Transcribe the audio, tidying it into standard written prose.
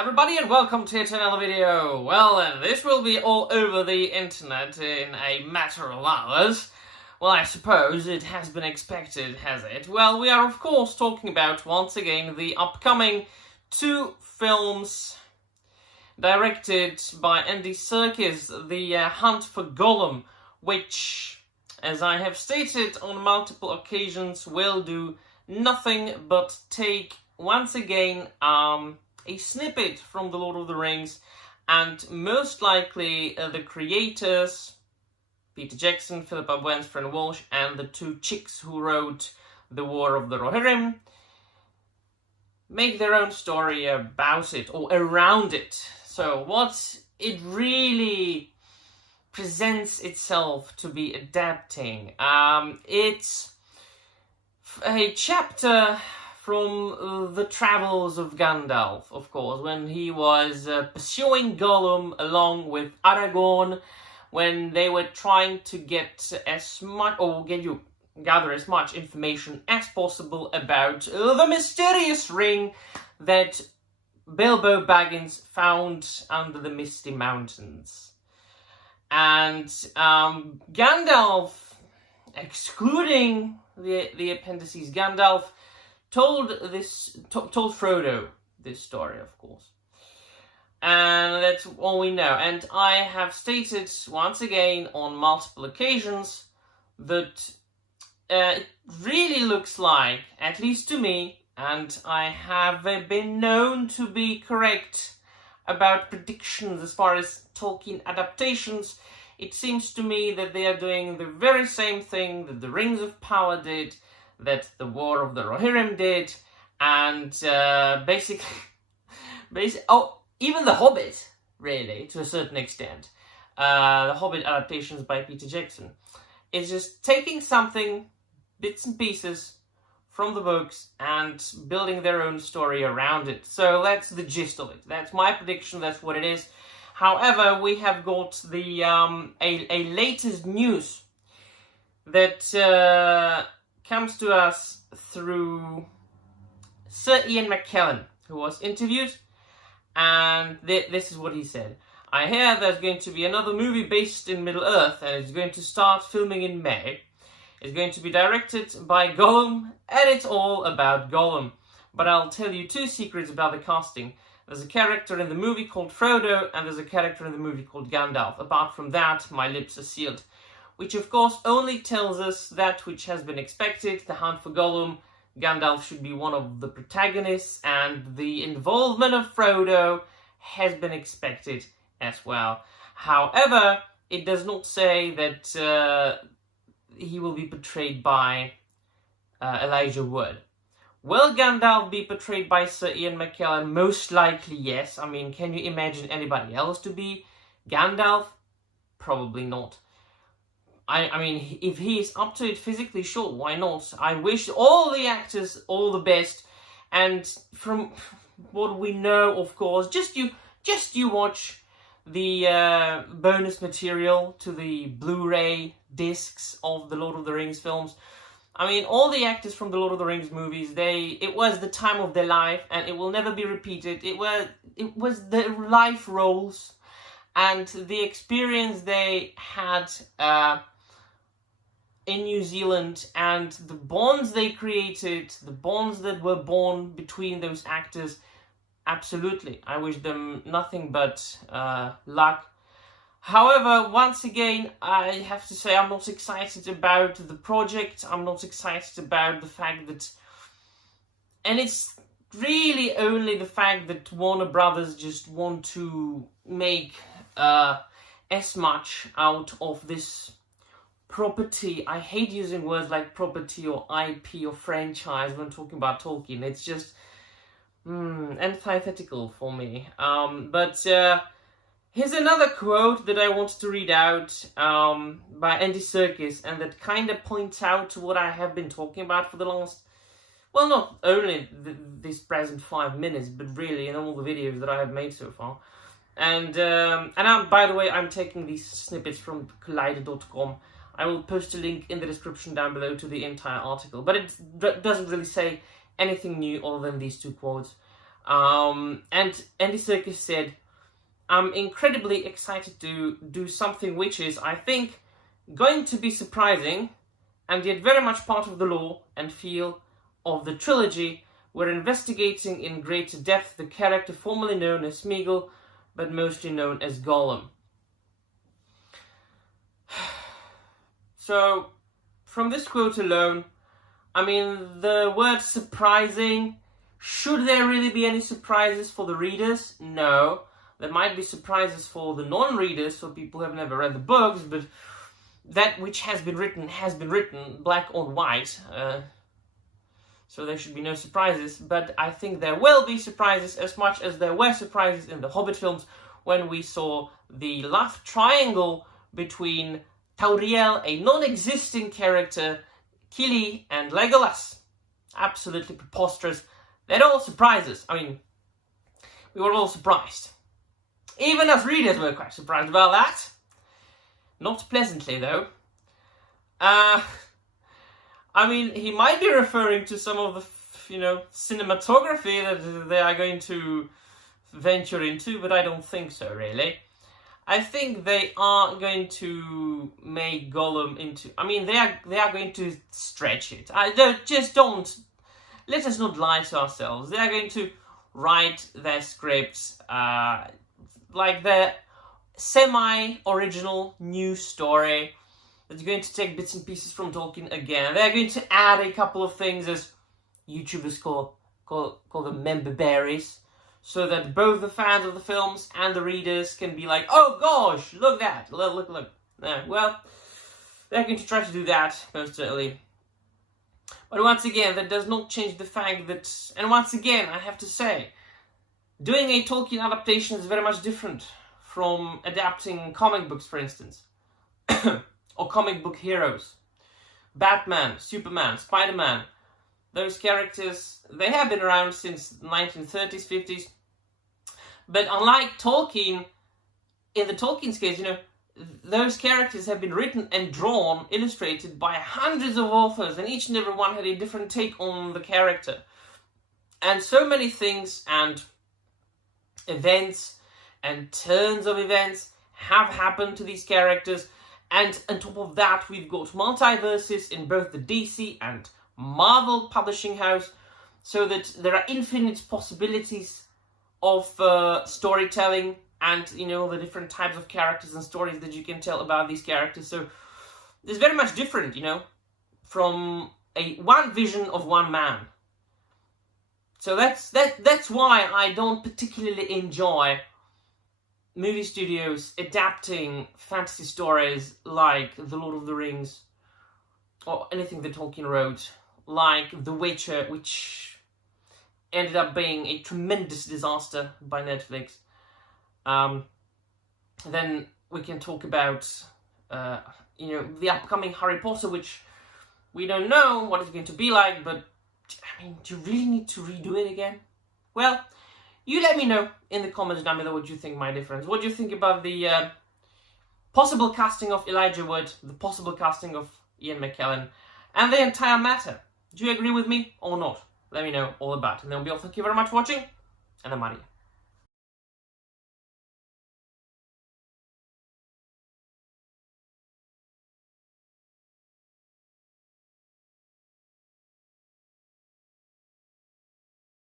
everybody, and welcome to yet another video. Well, this will be all over the internet in a matter of hours. Well, I suppose it has been expected, has it? Well, we are of course talking about, once again, the upcoming two films directed by Andy Serkis, The Hunt for Gollum, which, as I have stated on multiple occasions, will do nothing but take, once again, a snippet from The Lord of the Rings, and most likely the creators, Peter Jackson, Philippa Baggins, Fran Walsh, and the two chicks who wrote The War of the Rohirrim, make their own story about it, or around it. So what it really presents itself to be adapting, it's a chapter from the travels of Gandalf, of course, when he was pursuing Gollum along with Aragorn, when they were trying to get as much, or gather as much information as possible about the mysterious ring that Bilbo Baggins found under the Misty Mountains. And Gandalf, excluding the appendices, Gandalf told Frodo this story, of course. And that's all we know. And I have stated once again on multiple occasions that it really looks like, at least to me, and I have been known to be correct about predictions as far as Tolkien adaptations, it seems to me that they are doing the very same thing that the Rings of Power did, that the War of the Rohirrim did, and even The Hobbit, really, to a certain extent. The Hobbit adaptations by Peter Jackson. It's just taking something, bits and pieces, from the books and building their own story around it. So that's the gist of it. That's my prediction, that's what it is. However, we have got the a latest news that comes to us through Sir Ian McKellen, who was interviewed, and this is what he said. I hear there's going to be another movie based in Middle-earth, and it's going to start filming in May. It's going to be directed by Gollum, and it's all about Gollum. But I'll tell you two secrets about the casting. There's a character in the movie called Frodo, and there's a character in the movie called Gandalf. Apart from that, my lips are sealed. Which of course only tells us that which has been expected. The Hunt for Gollum, Gandalf should be one of the protagonists, and the involvement of Frodo has been expected as well. However, it does not say that he will be portrayed by Elijah Wood. Will Gandalf be portrayed by Sir Ian McKellen? Most likely yes. I mean, can you imagine anybody else to be Gandalf? Probably not. I mean, if he is up to it physically, sure, why not? I wish all the actors all the best. And from what we know, of course, just you watch the bonus material to the Blu-ray discs of the Lord of the Rings films. I mean, all the actors from the Lord of the Rings movies, it was the time of their life, and it will never be repeated. It was their life roles and the experience they had in New Zealand, and the bonds they created, the bonds that were born between those actors. Absolutely, I wish them nothing but luck. However, once again, I have to say I'm not excited about the project. I'm not excited about the fact that, and it's really only the fact that Warner Brothers just want to make as much out of this property. I hate using words like property or IP or franchise when talking about Tolkien. It's just antithetical for me. But here's another quote that I wanted to read out by Andy Serkis, and that kind of points out to what I have been talking about for the last, well, not only this present 5 minutes, but really in all the videos that I have made so far. And by the way, I'm taking these snippets from Collider.com. I will post a link in the description down below to the entire article, but it doesn't really say anything new other than these two quotes. And Andy Serkis said, "I'm incredibly excited to do something which is, I think, going to be surprising and yet very much part of the lore and feel of the trilogy. We're investigating in greater depth the character formerly known as Smeagol, but mostly known as Gollum." So, from this quote alone, I mean, the word surprising, should there really be any surprises for the readers? No. There might be surprises for the non-readers, for people who have never read the books, but that which has been written, black on white, so there should be no surprises. But I think there will be surprises, as much as there were surprises in the Hobbit films when we saw the love triangle between Tauriel, a non-existing character, Kili, and Legolas. Absolutely preposterous. They're all surprises. I mean, we were all surprised. Even as readers were quite surprised about that. Not pleasantly, though. I mean, he might be referring to some of the, cinematography that they are going to venture into, but I don't think so, really. I think they are going to make Gollum into... I mean, they are going to stretch it. Let us not lie to ourselves. They are going to write their scripts like their semi-original new story that's going to take bits and pieces from Tolkien again. They're going to add a couple of things, as YouTubers call them member berries, so that both the fans of the films and the readers can be like, oh gosh, look at that, look. Well, they're going to try to do that, most certainly. But once again, that does not change the fact that, and once again, I have to say, doing a Tolkien adaptation is very much different from adapting comic books, for instance, or comic book heroes. Batman, Superman, Spider-Man, those characters, they have been around since the 1930s, 50s. But unlike Tolkien, in the Tolkien's case, those characters have been written and drawn, illustrated by hundreds of authors, and each and every one had a different take on the character. And so many things and events and turns of events have happened to these characters, and on top of that we've got multiverses in both the DC and Marvel publishing house, so that there are infinite possibilities of storytelling and, the different types of characters and stories that you can tell about these characters. So it's very much different, from one vision of one man. So that's why I don't particularly enjoy movie studios adapting fantasy stories like The Lord of the Rings, or anything that Tolkien wrote, like The Witcher, which ended up being a tremendous disaster by Netflix. Then we can talk about, the upcoming Harry Potter, which we don't know what it's going to be like, but, I mean, do you really need to redo it again? Well, you let me know in the comments down below what you think my difference. What do you think about the possible casting of Elijah Wood, the possible casting of Ian McKellen, and the entire matter? Do you agree with me or not? Let me know all about it. And then we'll be all. Thank you very much for watching, and I'm out of here.